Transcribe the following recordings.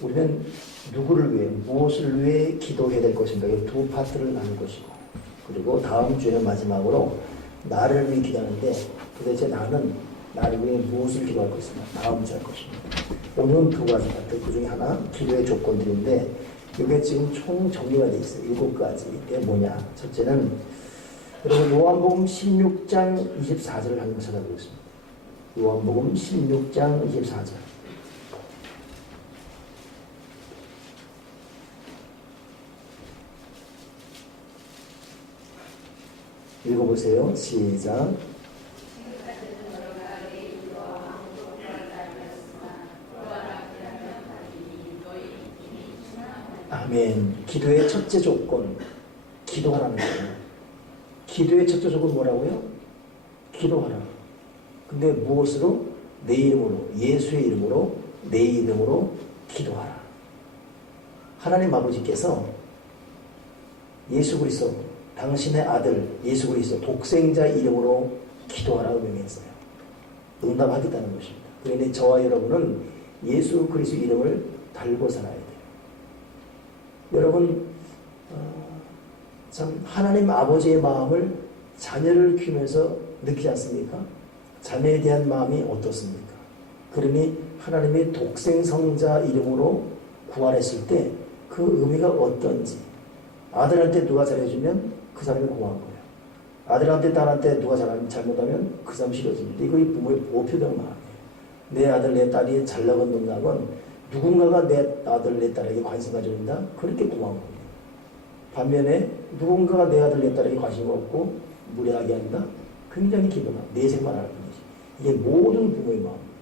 우리는 누구를 위해, 무엇을 위해 기도해야 될 것인가, 이 두 파트를 나눌 것이고, 그리고 다음 주에는 마지막으로 나를 위해 기도하는데 도대체 나는 나를 위해 무엇을 기도할 것인가, 다음 주에 할 것입니다. 오늘은 두 가지 파트, 그 중에 하나 기도의 조건들인데 이게 지금 총 정리가 되어 있어요. 7가지. 이게 뭐냐? 첫째는 여러분 요한복음 16장 24절을 한번 찾아보겠습니다. 요한복음 16장 24절. 읽어보세요. 시작. 아멘. 기도의 첫째 조건, 기도하라는 거예요. 기도의 첫째 조건 뭐라고요? 기도하라. 근데 무엇으로? 내 이름으로, 예수의 이름으로, 내 이름으로 기도하라. 하나님 아버지께서 예수 그리스도, 당신의 아들 예수 그리스도 독생자 이름으로 기도하라고 명했어요. 응답하겠다는 것입니다. 그러니 저와 여러분은 예수 그리스도 이름을 달고 살아야 돼요. 여러분 참 하나님 아버지의 마음을 자녀를 키우면서 느끼지 않습니까? 자녀에 대한 마음이 어떻습니까? 그러니 하나님의 독생성자 이름으로 구원했을 때 그 의미가 어떤지, 아들한테 누가 잘해주면 그 사람이 고마운 거예요. 아들한테 딸한테 누가 잘못하면 그 사람 싫어집니다. 이거 부모의 보표적 마음이에요. 내 아들 내 딸이 잘 나간 농락은 누군가가 내 아들 내 딸에게 관심 가져준다? 그렇게 고마운 겁니다. 반면에 누군가가 내 아들 내 딸에게 관심 없고 무례하게 한다? 굉장히 기분나. 내색만 하는 거지. 이게 모든 부모의 마음입니다.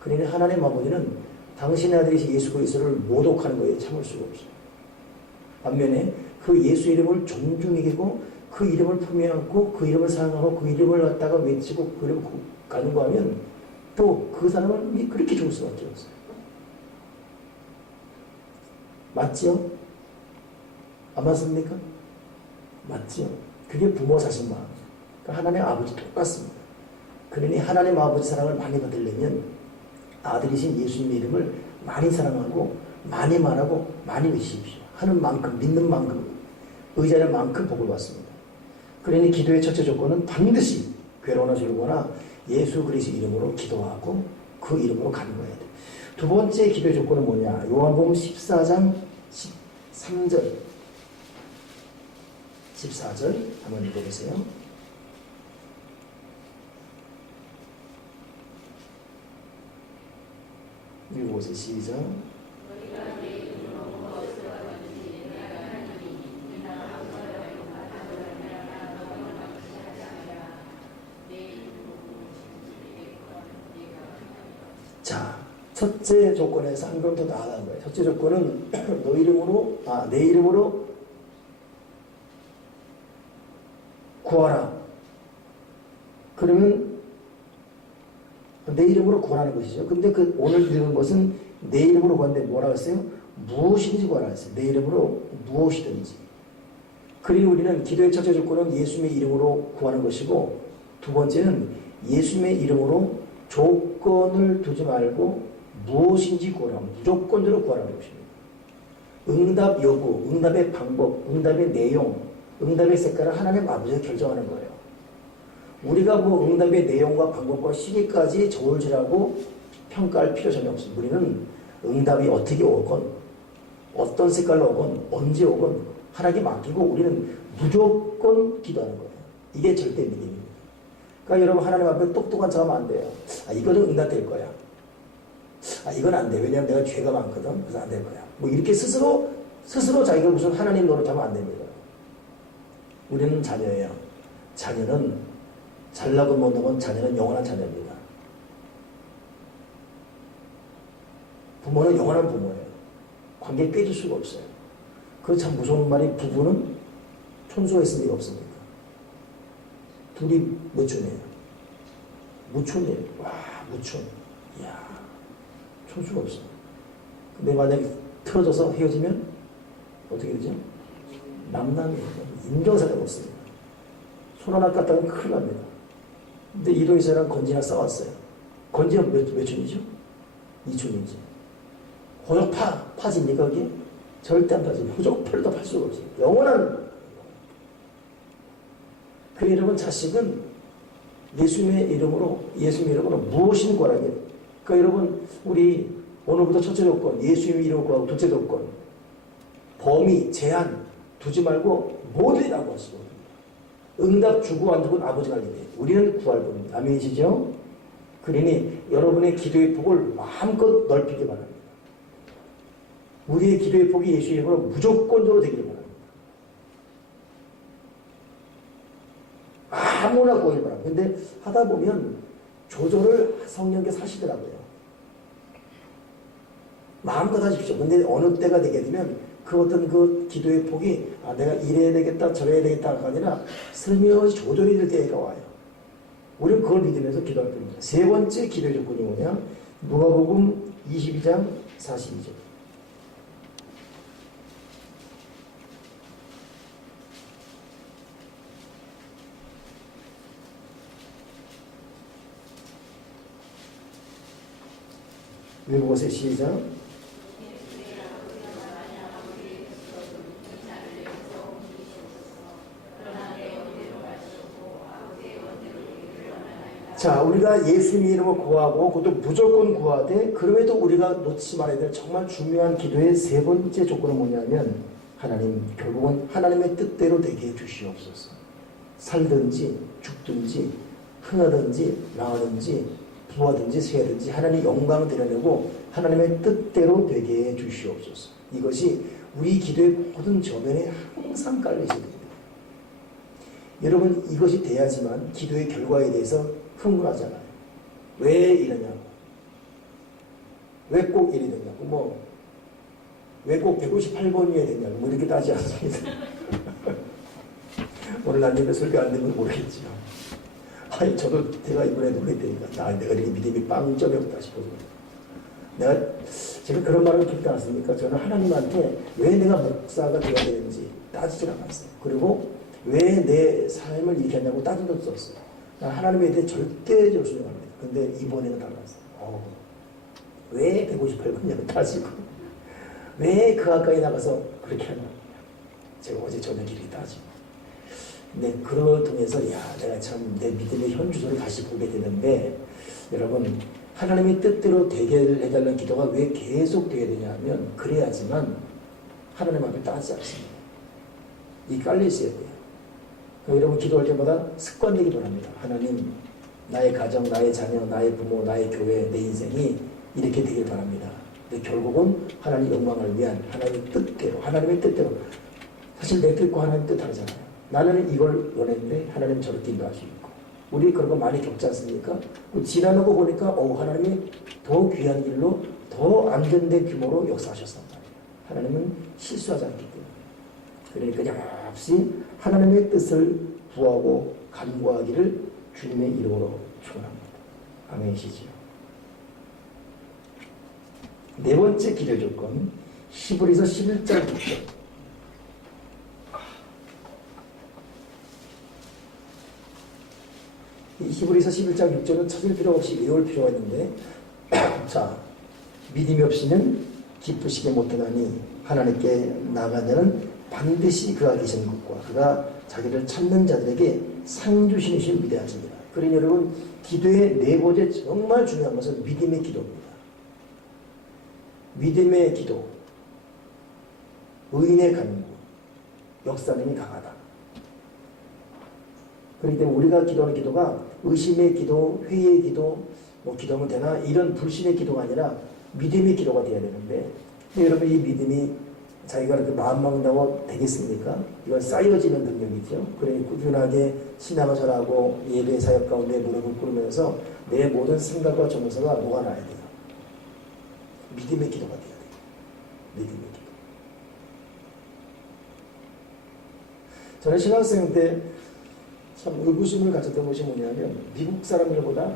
그러니 하나님 아버지는 당신의 아들이신 예수 그리스도를 모독하는 거에 참을 수가 없어요. 반면에 그 예수 이름을 존중히 여기고 그 이름을 품에 안고 그 이름을 사랑하고 그 이름을 갖다가 외치고 그 이름을 가는 거 하면 또 그 사람은 그렇게 좋을 수밖에 없어요. 맞죠? 안 맞습니까? 맞죠? 그게 부모 자식 마음이에요. 그러니까 하나님 아버지 똑같습니다. 그러니 하나님 아버지 사랑을 많이 받으려면 아들이신 예수님의 이름을 많이 사랑하고 많이 말하고 많이 외치십시오. 하는 만큼, 믿는 만큼, 의지하는 만큼 복을 받습니다. 그러니 기도의 첫째 조건은 반드시 괴로우나 즐거우나 예수 그리스도 이름으로 기도하고 그 이름으로 간구해야 돼요. 두 번째 기도의 조건은 뭐냐? 요한복음 14장 13절 14절 한번 읽어보세요. 읽어보세요. 시작. 자, 첫째 조건에서 한 번 더 나아간 거예요. 첫째 조건은 너 이름으로, 내 이름으로 구하라. 그러면 내 이름으로 구하라는 것이죠. 근데 그 오늘 읽은 것은 내 이름으로 구하는데 뭐라고 했어요? 무엇이든지 구하라 했어요. 내 이름으로 무엇이든지. 그리고 우리는 기도의 첫째 조건은 예수님의 이름으로 구하는 것이고, 두 번째는 예수님의 이름으로 조건을 두지 말고 무엇인지 구하라. 무조건대로 구하라는 것입니다. 응답 여부, 응답의 방법, 응답의 내용, 응답의 색깔을 하나님 아버지가 결정하는 거예요. 우리가 뭐 응답의 내용과 방법과 시기까지 저울질하고 평가할 필요 전혀 없습니다. 우리는 응답이 어떻게 오건, 어떤 색깔로 오건, 언제 오건 하나님께 맡기고 우리는 무조건 기도하는 거예요. 이게 절대 믿음입니다. 그러니까 여러분 하나님 앞에 똑똑한 척하면 안 돼요. 이거는 응답될 거야. 이건 안 돼. 왜냐하면 내가 죄가 많거든. 그래서 안 될 거야. 뭐 이렇게 스스로 자기가 무슨 하나님 노릇하면 안 됩니다. 우리는 자녀예요. 자녀는 잘나고 못나건 자녀는 영원한 자녀입니다. 부모는 영원한 부모예요. 관계 깨질 수가 없어요. 그 참 무서운 말이 부부는 촌수했을 리가 없습니까? 둘이 몇 촌이에요? 무촌이에요. 와, 무촌. 이야, 촌수가 없어. 근데 만약에 틀어져서 헤어지면 어떻게 되죠? 남남이에요. 인정사가 없습니다. 손 하나 깠다면 큰일 납니다. 근데 이동희 씨랑 건지랑 싸웠어요. 건지는 몇 촌이죠? 2촌이지. 호적 파집니까 그게? 절대 안 파집니다. 호적팔도 팔 수가 없어요. 영원한. 그 여러분 자식은 예수님의 이름으로 무엇인 거라고요. 그러니까 여러분 우리 오늘부터 첫째 조건 예수님의 이름을 구하고 둘째 조건 범위 제한 두지 말고 모두라고 하시고 응답 주고 안 주고는 아버지가 알게 돼요. 우리는 구할 뿐입니다. 아멘이시죠? 그러니 여러분의 기도의 폭을 마음껏 넓히기 바랍니다. 우리의 기도의 폭이 예수의 이름으로 무조건적으로 되기를 바랍니다. 아무나 구하길 바랍니다. 근데 하다 보면 조절을 성령께서 하시더라고요. 마음껏 하십시오. 근데 어느 때가 되게 되면 그 어떤 그 기도의 폭이 내가 이래야 되겠다 저래야 되겠다가 아니라 슬며시 조절이 될 때가 와요. 우리는 그걸 믿으면서 기도할 겁니다. 세 번째 기도의 조건이 뭐냐? 누가복음 22장 42절. 읽어보세요. 시작. 자, 우리가 예수님의 이름을 구하고 그것도 무조건 구하되 그럼에도 우리가 놓치지 말아야 될 정말 중요한 기도의 세 번째 조건은 뭐냐면 결국은 하나님의 뜻대로 되게 해주시옵소서. 살든지 죽든지 흥하든지 나하든지 부하든지 쇠하든지 하나님의 영광을 드러내고 하나님의 뜻대로 되게 해주시옵소서. 이것이 우리 기도의 모든 저면에 항상 깔려있어야 됩니다. 여러분 이것이 돼야지만 기도의 결과에 대해서 흥분하잖아요. 왜 이러냐고. 왜 꼭 이리 되냐고. 왜 꼭 158번이어야 되냐고. 이렇게 따지 않습니다. 오늘 난 설교 안 되면 모르겠지요. 아니, 저도 제가 이번에 놀랬다니까. 내가 이렇게 믿음이 빵점이 없다 싶어서. 제가 그런 말을 듣지 않습니까? 저는 하나님한테 왜 내가 목사가 되어야 되는지 따지질 않았어요. 그리고 왜 내 삶을 이렇게 하냐고 따진 적도 없어요. 하나님에 대해 절대적으로 순종합니다. 근데 이번에는 달랐어요. 왜 158번이냐고 따지고 왜 그 가까이 나가서 그렇게 하냐. 제가 어제 저녁에 이렇게 따지고. 근데 그걸 통해서 내가 참 내 믿음의 현주소를 다시 보게 되는데 여러분 하나님의 뜻대로 되게 해달라는 기도가 왜 계속 되게 되냐 하면 그래야지만 하나님 앞에 따지지 않습니다. 이 깔려 있어야 돼요. 여러분 기도할 때마다 습관되기 바랍니다. 하나님 나의 가정, 나의 자녀, 나의 부모, 나의 교회, 내 인생이 이렇게 되길 바랍니다. 근데 결국은 하나님 영광을 위한 하나님의 뜻대로 사실 내 뜻과 하나님 뜻 다르잖아요. 나는 이걸 원했는데 하나님 저렇게 인도하시고 있고 우리 그런 거 많이 겪지 않습니까? 지나는 거 보니까 하나님이 더 귀한 길로 더 안전된 규모로 역사하셨단 말이에요. 하나님은 실수하지 않기 때문에. 그러니까 역시 하나님의 뜻을 구하고 간구하기를 주님의 이름으로 축원합니다. 아멘이시지요. 네 번째 기도 조건 히브리서 11장 6절. 이 히브리서 11장 6절은 찾을 필요 없이 외울 필요가 있는데 자, 믿음이 없이는 기쁘시게 못하나니 하나님께 나아간 자는 반드시 그가 계신 것과 그가 자기를 찾는 자들에게 상 주시는 신 위대하십니다. 그러니 여러분 기도의 네 번째 정말 중요한 것은 믿음의 기도입니다. 믿음의 기도, 의인의 간구, 역사님이 강하다. 그렇기 때문에 우리가 기도하는 기도가 의심의 기도, 회의의 기도, 기도하면 되나 이런 불신의 기도가 아니라 믿음의 기도가 되어야 되는데 여러분 이 믿음이 자기가 그렇게 마음 먹는다고 되겠습니까? 이건 쌓여지는 능력이죠. 그러니 꾸준하게 신앙을 전하고 예배 사역 가운데 무릎을 꿇으면서 내 모든 생각과 정서가 녹아나야 돼요. 믿음의 기도가 돼야 돼요. 믿음의 기도. 저는 신학생 때 참 의구심을 가졌던 것이 뭐냐면 미국 사람들보다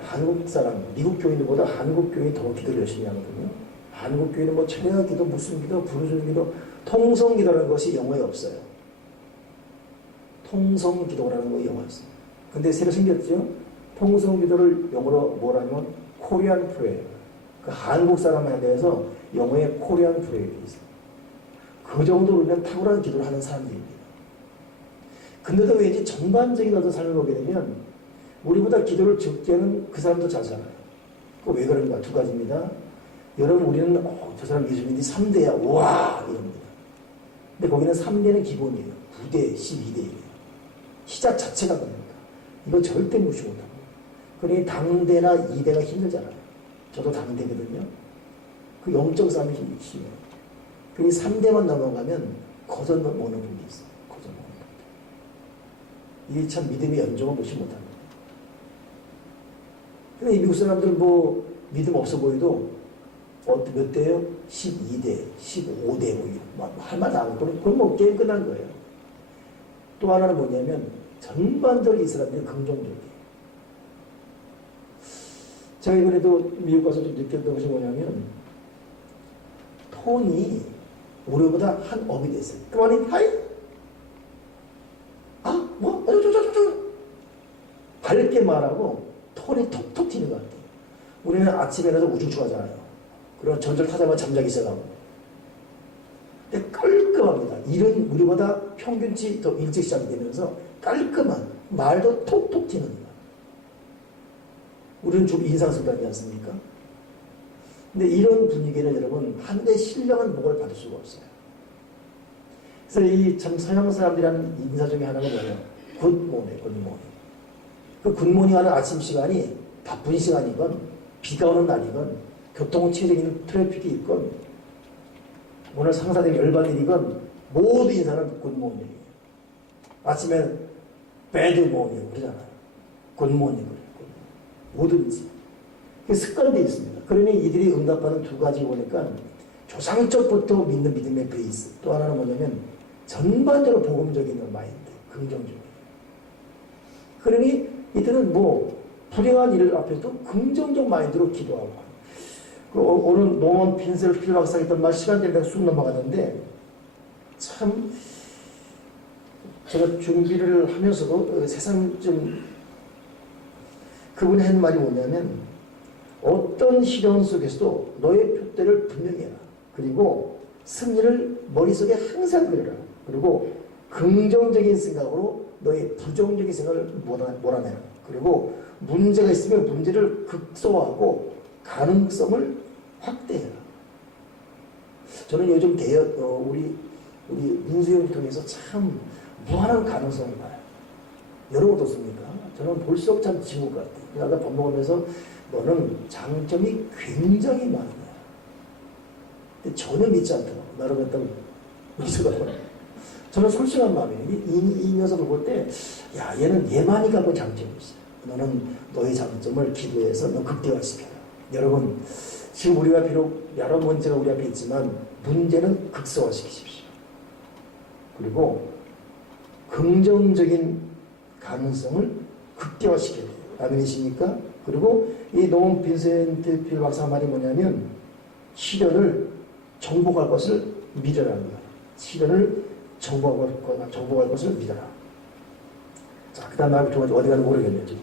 미국 교인들보다 한국 교인이 더 기도를 열심히 하거든요. 한국 교인은 철야 기도, 무슨 기도, 부르짖는 기도, 통성 기도라는 것이 영어에 없어요. 통성 기도라는 것이 영어에 없어요. 근데 새로 생겼죠? 통성 기도를 영어로 뭐라면 코리안 프레이어. 그 한국 사람에 대해서 영어에 코리안 프레이어가 있어요. 그 정도로 그냥 탁월한 기도를 하는 사람들입니다. 근데도 왠지 전반적인 어떤 삶을 보게 되면 우리보다 기도를 적게 하는 그 사람도 잘 살아요. 그 왜 그런가? 두 가지입니다. 여러분 우리는 저 사람 예수님이 3대야. 와! 이럽니다. 근데 거기는 3대는 기본이에요. 9대, 12대예요. 시작 자체가 그러니까. 이거 절대 무시 못합니다. 그러니 당대나 2대가 힘들잖아요. 저도 당대거든요. 그 영적 싸움이 심해요. 그러니 3대만 넘어가면 거저먹는 분이 있어요. 거저먹는 분들. 이게 참 믿음의 연종을 무시 못합니다. 근데 이 미국 사람들 뭐 믿음 없어 보여도 몇 대예요? 12대, 15대 뭐 할 말 안 하고 그건 뭐 게임 끝난 거예요. 또 하나는 뭐냐면 전반적으로 이 사람들이 긍정적이에요. 제가 이번에도 미국 가서 좀 느꼈던 것이 뭐냐면 톤이 우리보다 한 업이 됐어요. 그만이 하이? 아? 뭐? 밝게 말하고 톤이 톡톡 튀는 것 같아요. 우리는 아침에 일어나서 우중충 하잖아요. 그리고 전절 타자마자 잠자기 시작하고. 근데 깔끔합니다. 일은 우리보다 평균치 더 일찍 시작이 되면서 깔끔한 말도 톡톡 튀는 것. 우리는 좀 인상습관이지 않습니까? 근데 이런 분위기는 여러분 한데 신령한 복을 받을 수가 없어요. 그래서 이 참 서양 사람들이라는 인사 중에 하나가 뭐예요? 굿모닝, 굿모닝. 그 굿모닝 하는 아침 시간이 바쁜 시간이건 비가 오는 날이건 교통은 체적인 트래픽이 있건 오늘 상사들이 열받으니건 모두 인사는 굿모닝이에요. 아침에 배드모닝 그러잖아요. 굿모닝 그래요. 뭐든지. 그게 습관되어 있습니다. 그러니 이들이 응답하는 두 가지 보니까 조상적부터 믿는 믿음의 베이스. 또 하나는 뭐냐면 전반적으로 복음적인 마인드, 긍정적인. 그러니 이들은 뭐 불행한 일을 앞에도 긍정적 마인드로 기도하고. 오늘 노먼 빈셀 필 박사가 했던 말 시간 때문에 쑥 넘어가는데 참 제가 준비를 하면서도 세상 좀 그분이 한 말이 뭐냐면 어떤 시련 속에서도 너의 표대를 분명히 해라. 그리고 승리를 머릿속에 항상 그려라. 그리고 긍정적인 생각으로 너의 부정적인 생각을 몰아내라. 그리고 문제가 있으면 문제를 극소화하고 가능성을 확대해라. 저는 요즘 우리 문수영을 통해서 참 무한한 가능성을 봐요. 여러분 어떻습니까? 저는 볼수록 참 지옥 같아요. 내가 밥 먹으면서 너는 장점이 굉장히 많은 거야. 근데 전혀 믿지 않더라고. 나름 어떤 미소가 보여. 저는 솔직한 마음이에요. 이 녀석을 볼 때, 야, 얘만이 갖고 장점이 있어. 너는 너의 장점을 기도해서 너 극대화시켜라. 여러분, 지금 우리가 비록 여러 문제가 우리 앞에 있지만 문제는 극소화시키십시오. 그리고 긍정적인 가능성을 극대화시켜야 돼요. 아멘이십니까? 그리고 이 노먼 빈센트 필 박사 말이 뭐냐면 시련을 정복할 것을 믿으라는 거예요. 시련을 정복할 것을 믿어라. 자, 그 다음 나를 어디 가는 모르겠네요. 지금.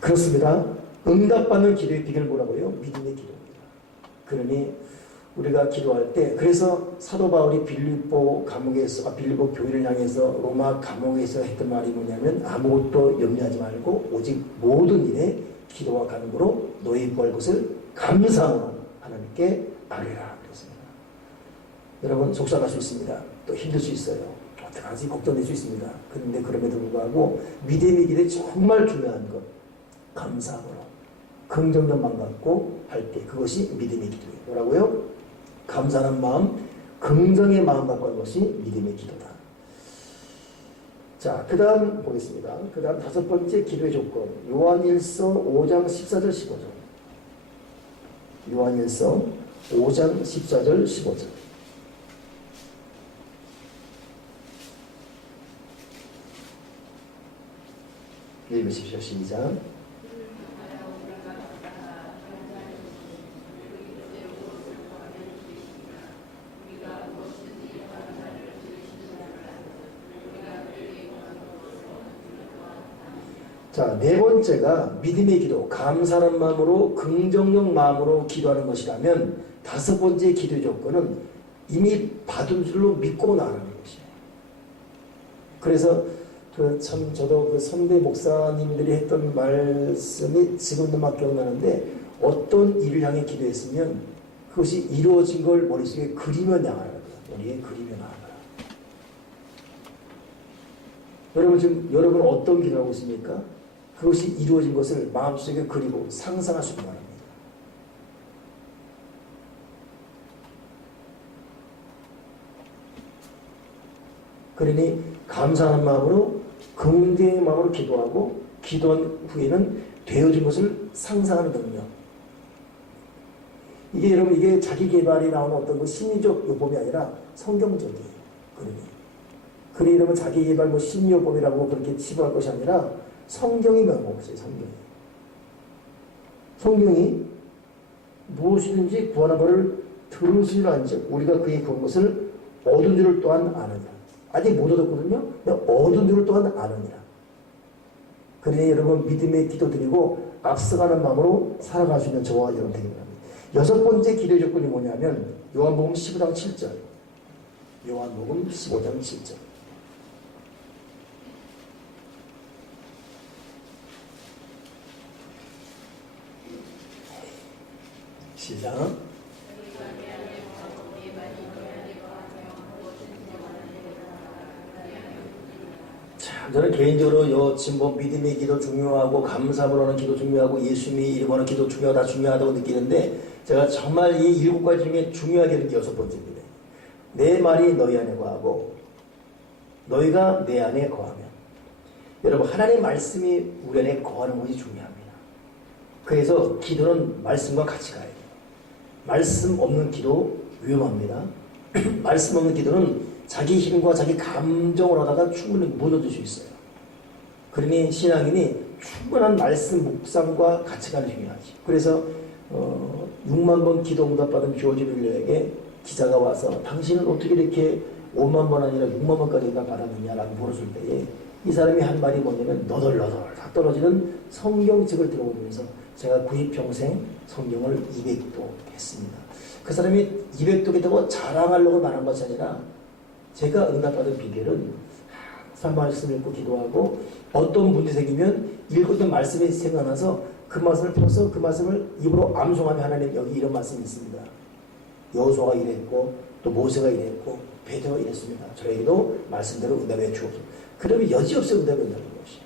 그렇습니다. 응답받는 기도의 비결을 뭐라고요? 믿음의 기도입니다. 그러니 우리가 기도할 때 그래서 사도 바울이 빌립보 교회를 향해서 로마 감옥에서 했던 말이 뭐냐면 아무것도 염려하지 말고 오직 모든 일에 기도와 간구로 너희 구할 것을 감사함으로 하나님께 아뢰라 그랬습니다. 여러분 속상할 수 있습니다. 또 힘들 수 있어요. 어떡하지 걱정될 수 있습니다. 그런데 그럼에도 불구하고 믿음의 길에 정말 중요한 것 감사함으로 긍정적 마음 갖고 할 때 그것이 믿음의 기도예요. 뭐라고요? 감사하는 마음, 긍정의 마음 갖고 하는 것이 믿음의 기도다. 자, 그 다음 보겠습니다. 그 다음 다섯 번째 기도의 조건. 요한일서 5장 14절 15절. 요한일서 5장 14절 15절. 읽으십시오. 시작. 자, 네 번째가 믿음의 기도, 감사하는 마음으로 긍정적 마음으로 기도하는 것이라면 다섯 번째 기도 조건은 이미 받은 줄로 믿고 나가는 것이에요. 그래서 저도 그 선배 목사님들이 했던 말씀이 지금도 막 기억나는데, 어떤 일을 향해 기도했으면 그것이 이루어진 걸 머릿속에 그리며 나가라. 머리에 그리며 나가라. 여러분 지금 여러분 어떤 기도를 하고 있습니까? 그것이 이루어진 것을 마음속에 그리고 상상하시기 바랍니다. 그러니 감사하는 마음으로 긍정의 마음으로 기도하고 기도한 후에는 되어진 것을 상상하는 능력. 이게 여러분 이게 자기 개발이 나오는 어떤 그 심리적 요법이 아니라 성경적이에요. 그러니 여러분 자기 개발 뭐 심리요법이라고 그렇게 치부할 것이 아니라 성경이 명목이에요. 성경이 무엇이든지 구하는 것을 들으시려 한즉 우리가 그의 구한 것을 얻은 줄을 또한 아느니라. 아직 못 얻었거든요. 얻은 줄을 또한 아느니라. 그러니 여러분 믿음의 기도 드리고 앞서가는 마음으로 살아가시는 저와 여러분 되기 바랍니다. 여섯 번째 기도 조건이 뭐냐면 요한복음 15장 7절. 요한복음 15장 7절. 시작. 저는 개인적으로 지금 뭐 믿음의 기도 중요하고 감사로 하는 기도 중요하고 예수님의 이름 하는 기도 중요하다고 느끼는데, 제가 정말 이 일곱 가지 중에 중요하게 여기는 게 여섯 번째입니다. 내 말이 너희 안에 거하고 너희가 내 안에 거하면. 여러분 하나님의 말씀이 우리 안에 거하는 것이 중요합니다. 그래서 기도는 말씀과 같이 가야 돼요. 말씀 없는 기도 위험합니다. 말씀 없는 기도는 자기 힘과 자기 감정을 하다가 충분히 무너질 수 있어요. 그러니 신앙인이 충분한 말씀 묵상과 같이 가는 게 중요하지. 그래서 6만 번 기도 응답받은 조지 밀러에게 기자가 와서 당신은 어떻게 이렇게 5만 번 아니라 6만 번까지 응답받았느냐라고 물었을 때에 이 사람이 한 말이 뭐냐면 너덜너덜 다 떨어지는 성경책을 들어보면서 제가 90평생 성경을 200도 했습니다. 그 사람이 200도 했다고 자랑하려고 말한 것이 아니라 제가 응답받은 비결은 항상 말씀 읽고 기도하고 어떤 문제 생기면 읽었던 말씀이 생각나서 그 말씀을 펴서 그 말씀을 입으로 암송하면 하나님 여기 이런 말씀이 있습니다. 여호수아가 이랬고 또 모세가 이랬고 베드로가 이랬습니다. 저에게도 말씀대로 응답해 주옵소서. 그러면 여지없이 응답해 온다는 것이에요.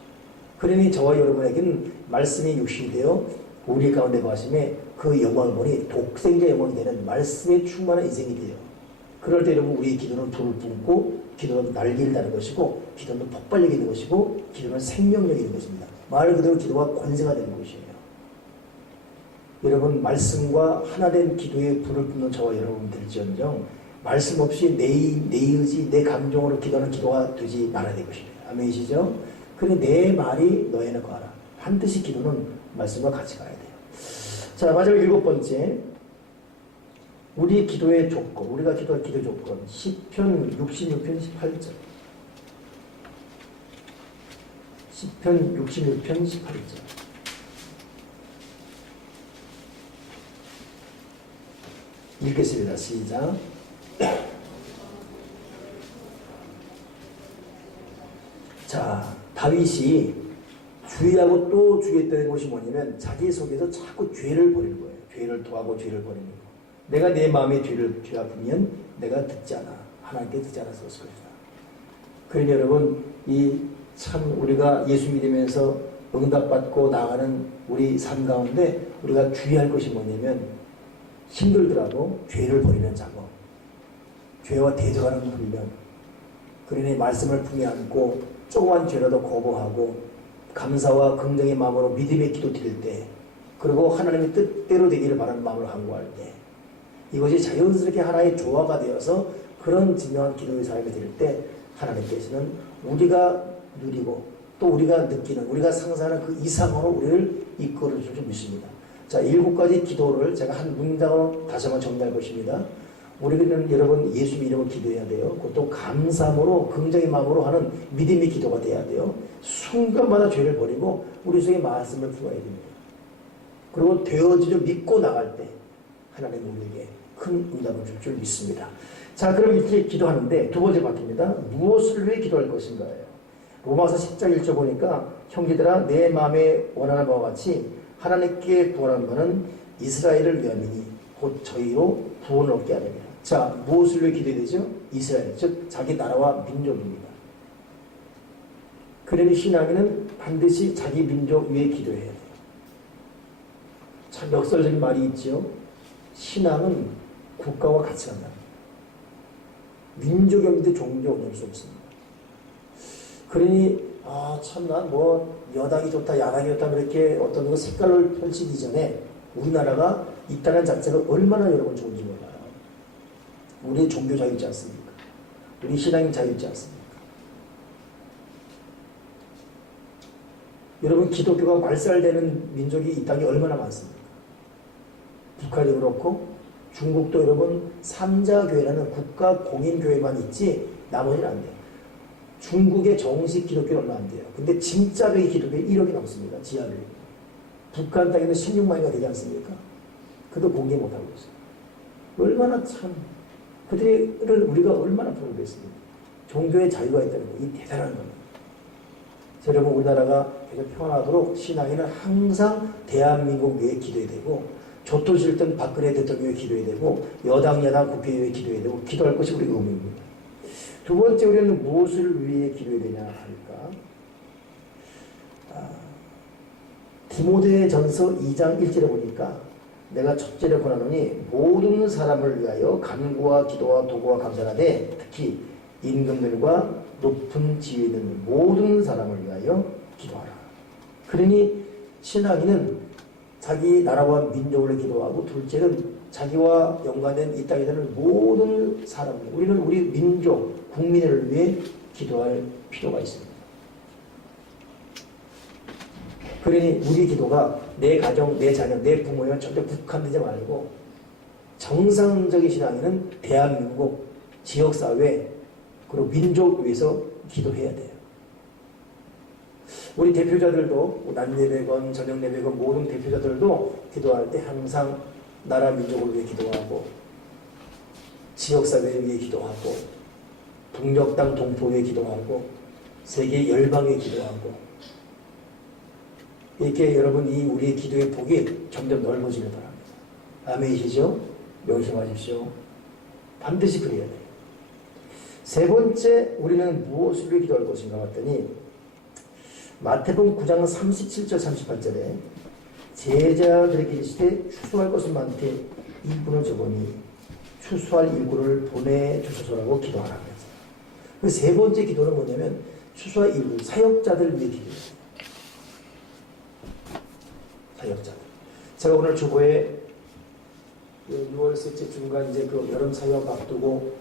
그러니 저와 여러분에게는 말씀이 육신이 되어 우리 가운데 거하심에 그 영광을 보니 독생자 영광이 되는 말씀에 충만한 인생이 돼요. 그럴 때 여러분 우리의 기도는 불을 뿜고 기도는 날개를 다는 것이고 기도는 폭발력이 있는 것이고 기도는 생명력이 있는 것입니다. 말 그대로 기도가 권세가 되는 것이에요. 여러분 말씀과 하나된 기도에 불을 뿜는 저와 여러분 될지언정 말씀 없이 내 의지 내 감정으로 기도하는 기도가 되지 말아야 될 것입니다. 아멘이시죠? 그러니 내 말이 너에는 거하라. 반드시 기도는 말씀과 같이 가야 돼요. 자, 마지막 일곱 번째, 우리 기도의 조건, 우리가 기도할 기도 조건, 시편 66편 18절. 시편 66편 18절. 읽겠습니다. 시작. 자, 다윗이 주의하고 또 주의했던 것이 뭐냐면 자기 속에서 자꾸 죄를 버리는 거예요. 죄를 토하고 죄를 버리는 거. 내가 내 마음에 죄가 불면 내가 듣지 않아. 하나님께 듣지 않았을 것이다. 그러니 여러분 참 우리가 예수 믿으면서 응답받고 나가는 우리 삶 가운데 우리가 주의할 것이 뭐냐면 힘들더라도 죄를 버리는 작업, 죄와 대적하는 훈련. 그러니 말씀을 품에 안고 조그만 죄라도 거부하고 감사와 긍정의 마음으로 믿음의 기도 드릴 때, 그리고 하나님의 뜻대로 되기를 바라는 마음을 간구할 때, 이것이 자연스럽게 하나의 조화가 되어서 그런 진정한 기도의 삶이 될 때 하나님께서는 우리가 누리고 또 우리가 느끼는, 우리가 상상하는 그 이상으로 우리를 이끌어 줄 줄 믿습니다. 자, 7가지 기도를 제가 한 문장으로 다시 한번 정리할 것입니다. 우리는 여러분 예수 이름으로 기도해야 돼요. 그것도 감사함으로 긍정의 마음으로 하는 믿음의 기도가 돼야 돼요. 순간마다 죄를 버리고 우리 속에 말씀을 부어야 됩니다. 그리고 되어지려 믿고 나갈 때 하나님 우리에게 큰 응답을 줄 줄 믿습니다. 자, 그럼 이렇게 기도하는데 두 번째 바뀝니다. 무엇을 위해 기도할 것인가요? 로마서 10장 1절 보니까 형제들아 내 마음에 원하는 바와 같이 하나님께 구하는 바는 이스라엘을 위함이니 곧 저희로 구원을 얻게 하렵니다. 자, 무엇을 위해 기도해야 되죠? 이스라엘, 즉 자기 나라와 민족입니다. 그러니 신앙인은 반드시 자기 민족 위해 기도해야 돼요. 참 역설적인 말이 있죠. 신앙은 국가와 같이 간다. 민족이 없는데 종교 얻을 수 없습니다. 그러니 참 난 뭐 여당이 좋다 야당이 좋다 이렇게 어떤 색깔을 펼치기 전에 우리나라가 있다는 자체가 얼마나 여러분 좋은지 몰라요. 우리 종교 자유있지 않습니까? 우리 신앙이 자유있지 않습니까? 여러분 기독교가 말살되는 민족이 이 땅에 얼마나 많습니까? 북한이 그렇고 중국도 여러분 삼자교회라는 국가 공인교회만 있지 나머지는 안 돼요. 중국의 정식 기독교는 얼마 안 돼요. 근데 진짜의 기독교는 1억이 넘습니다. 지하를. 북한 땅에는 16만이가 되지 않습니까? 그도 공개 못하고 있어요. 얼마나 참 그들을 우리가 얼마나 부러워했습니까? 종교의 자유가 있다는 거, 이 대단한 겁니다. 여러분 우리나라가 계속 평안하도록 신앙인은 항상 대한민국 위해 기도해야 되고 조토실던 박근혜 대통령 위해 기도해야 되고 여당 야당 국회의원 위해 기도해야 되고 기도할 것이 우리 의무입니다. 두 번째 우리는 무엇을 위해 기도해야 되냐 하니까 디모데전서 2장 1절에 보니까 내가 첫째로 권하노니 모든 사람을 위하여 간구와 기도와 도구와 감사하되 특히 임금들과 높은 지위에 있는 모든 사람을 위하여 기도하라. 그러니 신앙인은 자기 나라와 민족을 기도하고 둘째는 자기와 연관된 이 땅에 사는 모든 사람들 우리는 우리 민족 국민을 위해 기도할 필요가 있습니다. 그러니 우리 기도가 내 가정, 내 자녀, 내 부모에 절대 국한되지 말고 정상적인 신앙인은 대한민국, 지역사회, 그리고 민족 위해서 기도해야 돼요. 우리 대표자들도 난예배건, 저녁예배건 모든 대표자들도 기도할 때 항상 나라 민족을 위해 기도하고 지역사회를 위해 기도하고 북녘 땅 동포 위해 기도하고 세계 열방에 기도하고 이렇게 여러분 이 우리의 기도의 폭이 점점 넓어지길 바랍니다. 아멘이시죠? 명심하십시오. 반드시 그래야 돼요. 세 번째 우리는 무엇을 위해 기도할 것인가 봤더니 마태복음 9장 37절 38절에 제자들에게 이르시되 추수할 것은 많되 일꾼을 적으니 추수할 일꾼을 보내주소서라고 기도하라고 했어요. 그 세 번째 기도는 뭐냐면 추수할 일꾼, 사역자들 위해 기도해요. 사역자들. 제가 오늘 주보에 6월 셋째 중간 이제 그 여름 사역 앞두고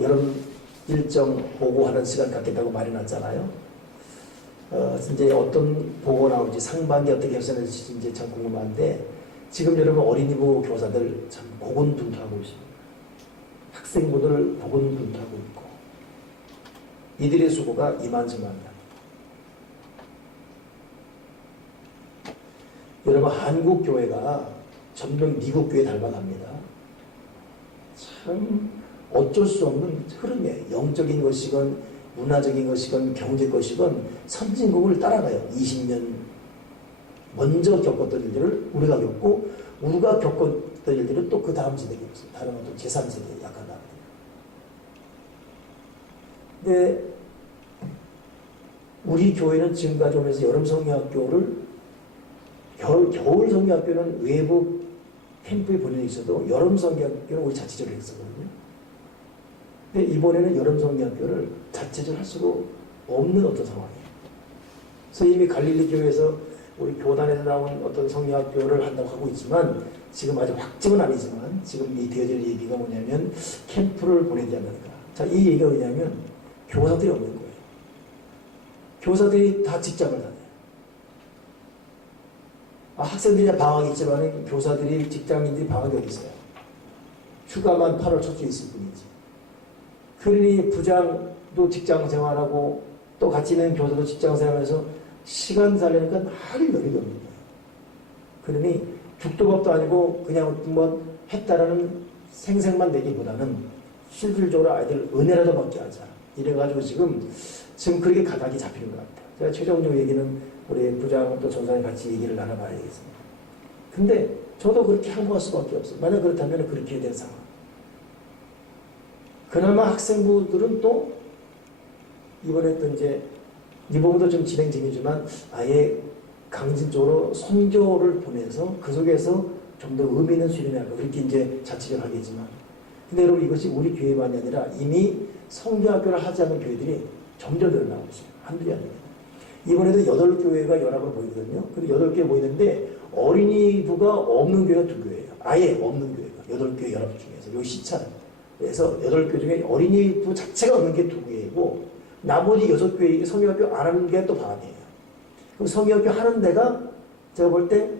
여름 일정 보고하는 시간 갖겠다고 마련했잖아요. 이제 어떤 보고 나올지 상반기 어떻게 결산될지 이제 참 궁금한데 지금 여러분 어린이부 교사들 참 고군분투하고 있습니다. 학생부들 고군분투하고 있고 이들의 수고가 이만저만합니다. 여러분 한국 교회가 점점 미국 교회 닮아갑니다. 참 어쩔 수 없는 흐름이에요. 영적인 것이건 문화적인 것이건 경제 것이건 선진국을 따라가요. 20년 먼저 겪었던 일들을 우리가 겪고 우리가 겪었던 일들은 또 그 다음 세대가 없어요. 다른 어떤 제3세대 약간 나거든요. 근데 우리 교회는 지금까지 오면서 여름 성경학교를 겨울 성경학교는 외부 캠프에 보내져 있어도 여름 성경학교는 우리 자체적으로 했었거든요. 근데 이번에는 여름 성경학교를 자체적으로 할 수가 없는 어떤 상황이에요. 그래서 이미 갈릴리 교회에서 우리 교단에서 나온 어떤 성경학교를 한다고 하고 있지만 지금 아직 확정은 아니지만 지금 이 되어질 얘기가 뭐냐면 캠프를 보내지 않는가. 자, 이 얘기가 뭐냐면 교사들이 없는 거예요. 교사들이 다 직장을 다녀요. 학생들이 방학이 있지만 교사들이 직장인들이 방학이 어디 있어요. 휴가만 8월 첫 주에 있을 뿐이지. 그러니 부장도 직장 생활하고 또 같이 있는 교사도 직장 생활하면서 시간 살려니까 날이 여기 겁니다. 그러니 죽도 밥도 아니고 그냥 뭐 했다라는 생색만 내기보다는 실질적으로 아이들 은혜라도 받게 하자. 이래가지고 지금 그렇게 가닥이 잡히는 것 같아요. 제가 최종적 얘기는 우리 부장 또 전사님 같이 얘기를 나눠봐야겠습니다. 근데 저도 그렇게 항복할 수밖에 없어요. 만약 그렇다면 그렇게 된 상황. 그나마 학생부들은 또 이번에 또 이제 이 부분도 좀 진행 중이지만 아예 강진적으로 선교를 보내서 그 속에서 좀 더 의미 있는 수련을 하고 그렇게 이제 자치를 하겠지만 근데 여러분 이것이 우리 교회만이 아니라 이미 성교학교를 하지 않는 교회들이 점점 늘어나고 있어요. 한둘이 아닙니다. 이번에도 8교회가 연합으로 모이거든요. 근데 8개 모이는데 어린이부가 없는 교회가 2교회예요. 아예 없는 교회가 8개 연합 중에서 요 시차는 그래서 8교 중에 어린이부 자체가 없는 게 2교회고 나머지 6교회 성교학교 안 하는 게 또 반이에요. 그럼 성교학교 하는 데가 제가 볼 때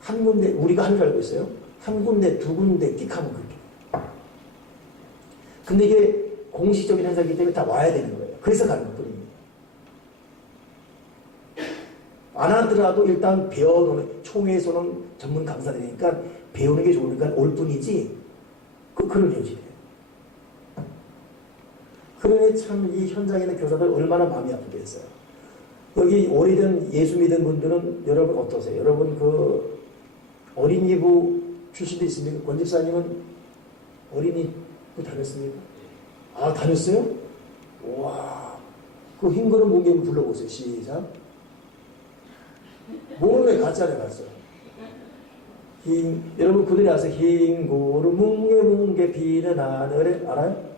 한 군데 우리가 한 줄 알고 있어요. 한 군데, 2군데 띡 하면 그렇게. 근데 이게 공식적인 행사이기 때문에 다 와야 되는 거예요. 그래서 가는 것뿐입니다. 안 하더라도 일단 배워놓는, 총회에서는 전문 강사들이니까 배우는 게 좋으니까 올 뿐이지, 그런 현실이에요. 그러니 참 이 현장에 있는 교사들 얼마나 마음이 아프겠어요. 여기 오래된 예수 믿은 분들은 여러분 어떠세요? 여러분 그 어린이부 출신도 있습니까? 권 집사님은 어린이부 다녔습니까? 아, 다녔어요? 와, 그 흰걸음 뭉개면 불러보세요. 시작. 모르네, 가짜네, 가짜. 여러분 그들이 아세요? 흰걸음 뭉개 비는 하늘에, 알아요?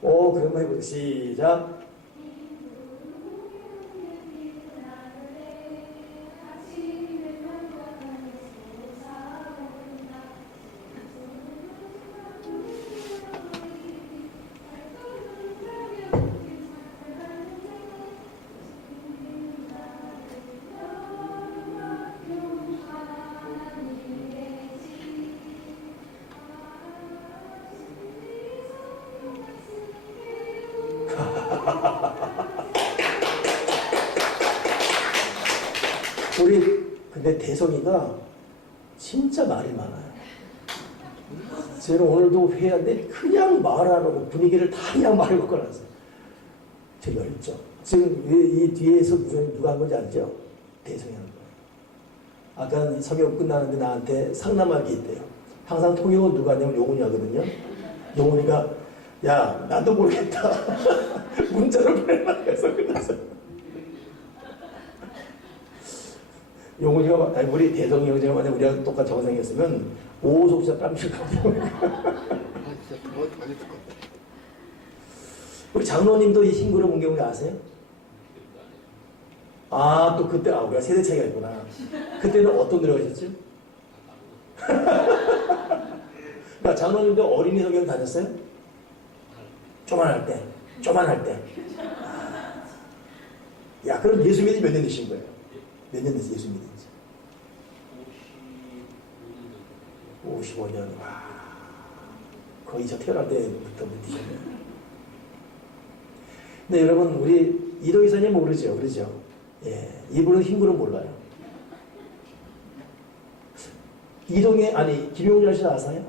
그럼 한번 해보세요. 시작. 근데 대성이가 진짜 말이 많아요. 저는 오늘도 회의하는데 그냥 말하라고 분위기를 다 그냥 말을 먹고 나서 저 열정. 지금 이 뒤에서 누가 한 건지 알죠? 대성이 하는 거예요. 아까 성경 끝나는데 나한테 상담하기 있대요. 항상 통역은 누가 하냐면 용훈이 하거든요. 용훈이가 야 나도 모르겠다. 문자로 보내라 해서 끝났어. 용훈이가 아니 우리 대성이 형제가 만약 우리랑 똑같이 정상이었으면 오속사 땀칠 것 같아요. 우리 장로님도 이 흰그릇 문경이 아세요? 아, 또 그때 우리가 세대 차이가 있구나. 그때는 어떤 노래가 있었죠? 그러니까 장로님도 어린이 성경 다녔어요? 쪼만할 때. 야, 그럼 예수 믿은 몇 년 되신 거예요? 몇 년 됐어요, 예수 믿은 지? 55년. 와, 거의 저 태어날 때부터 믿으셨네요. 근데 여러분, 우리 이도 이사님 모르죠? 그러죠? 예, 이분은 흰그릇 몰라요. 이동에, 김용렬 씨 아세요?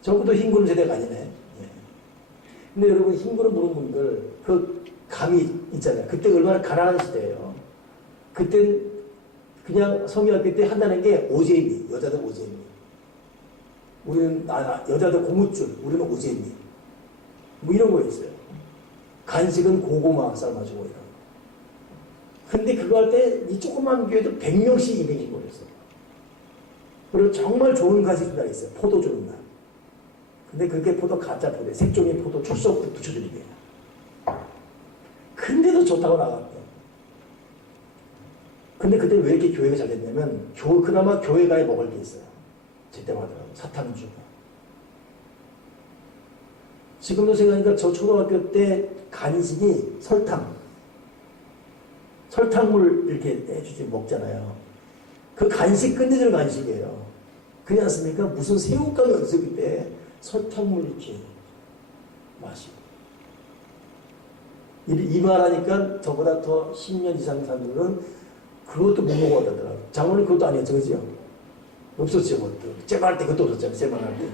저것도 흰그릇 세대가 아니네. 예. 근데 여러분, 흰그릇 모르는 분들, 그 감이 있잖아요. 그때 얼마나 가난한 시대예요. 그땐 그냥 성경학교 때 한다는 게 오제미, 여자들 오제미. 우리는 여자들 고무줄, 우리는 오제미. 뭐 이런 거였어요. 간식은 고구마 삶아주고 이런 거. 근데 그거 할 때 이 조그만 교회도 100명씩 200인 거였어요. 그리고 정말 좋은 간식이 다 있어요. 포도 주는 날. 근데 그게 포도 가짜 포도, 색종이 포도 출석 붙여주는 거예요. 근데도 좋다고 나갔대요. 근데 그때 왜 이렇게 교회가 잘 됐냐면 그나마 교회가에 먹을 게 있어요. 제때 하더라고요. 사탕 주고. 지금도 생각하니까 저 초등학교 때 간식이 설탕물 이렇게 해주지 먹잖아요. 그 간식 끝내주는 간식이에요. 그렇지 않습니까? 무슨 새우깡 연습일 때 설탕물 이렇게 마시고. 이 말하니까 저보다 더 10년 이상 산 분은 그것도 못 먹어하더라고요. 장모님 그것도 아니었죠, 그죠? 없었죠, 그것도. 째말 때 그것도 없었잖아요, 째말할 때.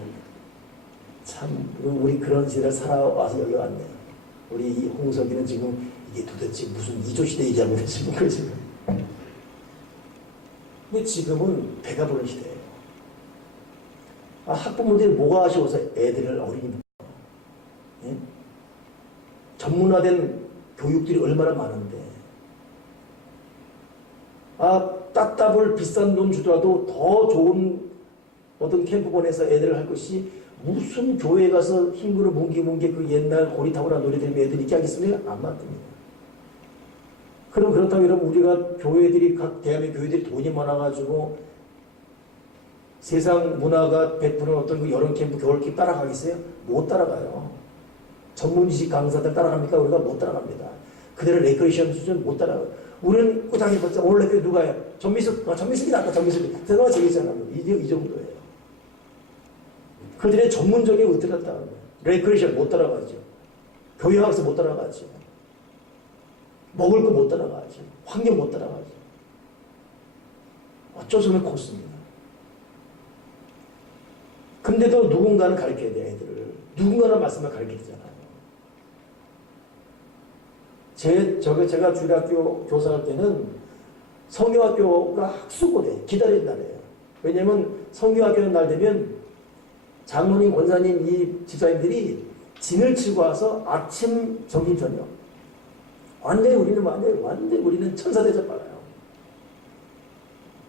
참, 우리 그런 시대를 살아와서 여기 왔네요. 우리 이 홍석이는 지금 이게 도대체 무슨 이조시대 얘기하고 있는 지금 그지? 근데 지금은 배가 부른 시대예요. 학부모들이 뭐가 아쉬워서 애들을 어린이 예? 전문화된 교육들이 얼마나 많은데 따따블 비싼 돈 주더라도 더 좋은 어떤 캠프 보내서 애들을 할 것이 무슨 교회 가서 힘으로 뭉기뭉기 그 옛날 고리타고나 노래 들으면 애들이 있게 하겠습니까? 안 맞습니다. 그럼 그렇다고 여러분 우리가 교회들이 각 대한민국 교회들이 돈이 많아가지고 세상 문화가 베푸는 어떤 그 여름 캠프, 겨울 캠프 따라가겠어요? 못 따라가요. 전문지식 강사들 따라갑니까? 우리가 못 따라갑니다. 그대로 레크레이션 수준 못 따라가요. 우리는 꾸당해봤자 오늘 레크레 누가요? 전미숙이 낫다, 전미숙이. 대단한 얘기잖아. 이 정도예요. 그들의 전문적인 의태를 따라가요. 레크레이션 못 따라가죠. 교회 학습 못 따라가죠. 먹을 거 못 따라가죠. 환경 못 따라가죠. 어쩔 수 없는 코스입니다. 근데도 누군가는 가르쳐야 돼, 애들을. 누군가는 말씀을 가르쳐야 되잖아요. 제가 주일학교 교사할 때는 성경학교가 학수고대 기다린다래요. 왜냐면 성경학교는 날 되면 장로님, 권사님, 이 집사님들이 진을 치고 와서 아침, 점심, 저녁. 완전히 우리는 천사대접 받아요.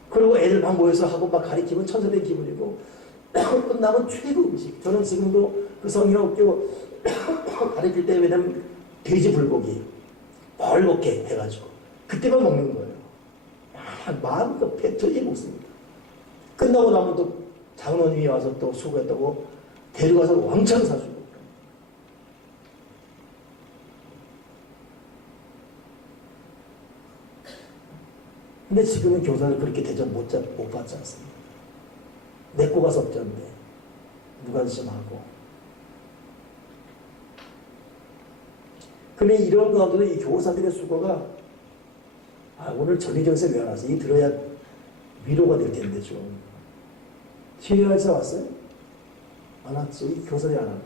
그리고 애들 막 모여서 하고 막 가리키면 천사된 기분이고, 끝나면 최고 음식. 저는 지금도 그 성경학교 가르칠 때 왜냐면 돼지 불고기, 벌겋게 해가지고, 그때만 먹는 거예요. 마음껏 배 터지게 먹습니다. 끝나고 나면 또 장로님이 와서 또 수고했다고 데려가서 왕창 사주고. 근데 지금은 교사를 그렇게 대접 못 받지 않습니다. 내고 가서 없던데 무관심하고. 그러면 이런 가운데도 이 교사들의 수고가 오늘 전리정세 왜 안 왔어? 이 들어야 위로가 될 텐데 좀. TAR에서 왔어요? 안 왔죠. 이 교사들이 안 왔네.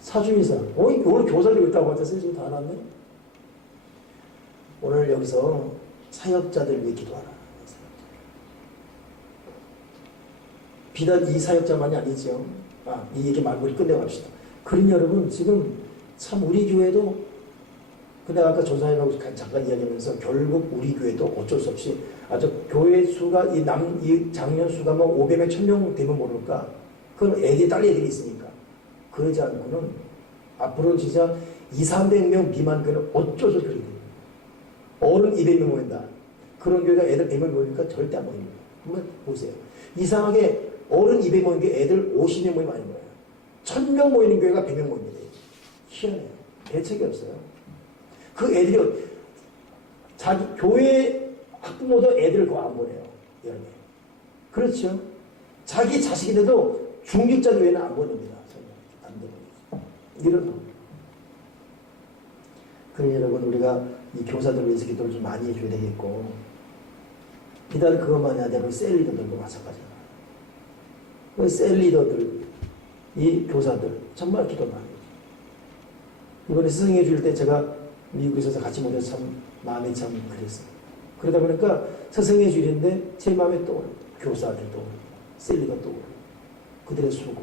사주이사. 오늘 교사들이 있다고 같았어요? 지금 다 안 왔네? 오늘 여기서 사역자들 위해 기도하라. 비단 이 사역자만이 아니죠. 이 얘기 말고 우리 끝내갑시다. 그런 여러분, 지금 참 우리 교회도, 근데 아까 조사님하고 잠깐 이야기하면서 결국 우리 교회도 어쩔 수 없이 교회 수가 이 작년 수가 뭐 500명, 1000명 되면 모를까? 그건 딸 애들이 있으니까. 그러지 않고는 앞으로 진짜 200~300명 미만 교회는 어쩔 수 없이 그렇게 됩니다. 어른 200명 모인다. 그런 교회가 애들 100명 모이니까 절대 안 모입니다. 한번 보세요. 이상하게 어른 200명 모인 게 애들 50명 모이면 아닌 거예요. 1000명 모이는 교회가 100명 모입니다. 희한해요. 대책이 없어요. 그 애들이 자기 교회 학부모도 애들을 그거 안 보내요. 여러분. 그렇죠. 자기 자식인데도 중직자 교회는 안 보냅니다. 안 보냅니다. 이런. 그래 여러분 우리가 이 교사들 위해서 기도를 좀 많이 해줘야 되겠고 비단 그것만이 아니라 셀 리더들도 마찬가지예요. 셀 리더들, 이 교사들 정말 기도 많이 해요. 이번에 스승해 줄 때 제가 미국에 있어서 같이 모여서 참 마음이 참 그랬어요. 그러다 보니까 스승해 주는데 제 마음에 또 교사들도 셀리가 또 그들의 수고.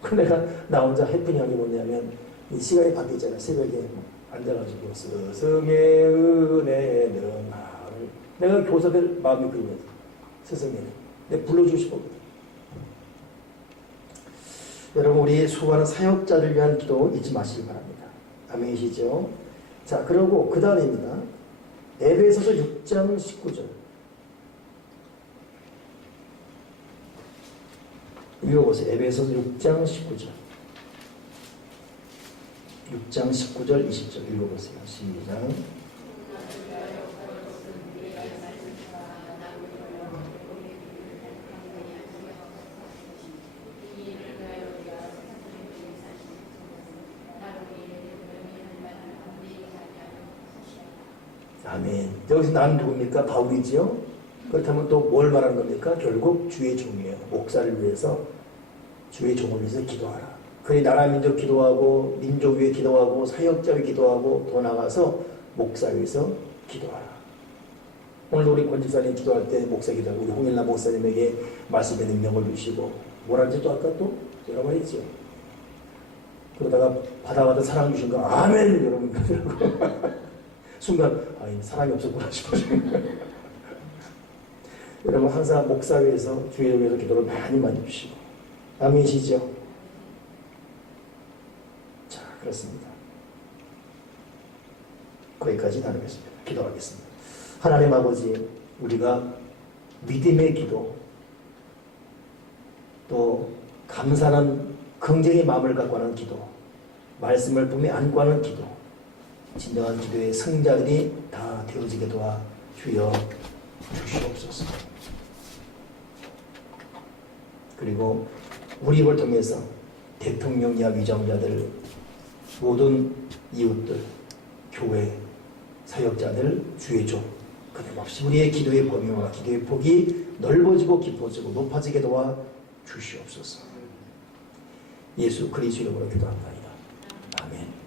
그 내가 나 혼자 해프닝한 게 뭐냐면 이 시간이 바뀌잖아요. 새벽에 앉아가지고 스승의 은혜는 나를 내가 교사들 마음이 그리거든. 스승에는 내가 불러주고 싶었거든. 여러분 우리 수고하는 사역자를 위한 기도 잊지 마시기 바랍니다. 아멘이시죠? 자 그리고 그 다음입니다. 에베소서 6장 19절 읽어보세요. 에베소서 6장 19절 6장 19절 20절 읽어보세요. 시작. 아멘. 여기서 나는 누굽니까? 바울이지요. 그렇다면 또 뭘 말하는 겁니까? 결국 주의 종이에요. 목사를 위해서, 주의 종을 위해서 기도하라. 그의 나라 민족 기도하고, 민족 위해 기도하고, 사역자 위해 기도하고, 더 나아가서 목사 위해서 기도하라. 오늘 우리 권집사님 기도할 때 목사 기도하고, 우리 홍일나 목사님에게 말씀의 능력을 주시고, 뭐라는지 또 아까 또 여러 번 했죠. 그러다가 받아받아 사랑 주신 거 아멘 여러분 그러더라고. 순간 사랑이 없었구나 싶어지는 여러분 항상 목사 위해서 주의 위해서 기도를 많이 주시고 아멘이시죠? 자 그렇습니다. 거기까지 나누겠습니다. 기도하겠습니다. 하나님 아버지 우리가 믿음의 기도 또 감사하는 긍정의 마음을 갖고 하는 기도, 말씀을 품에 안고 하는 기도, 진정한 기도의 승자들이 다 되어지게 도와 주여 주시옵소서. 그리고 우리 입을 통해서 대통령이야 위정자들, 모든 이웃들, 교회, 사역자들, 주의 종, 끊임없이 우리의 기도의 범위와 기도의 폭이 넓어지고 깊어지고 높아지게 도와 주시옵소서. 예수 그리스도 이름으로 기도합니다. 아멘.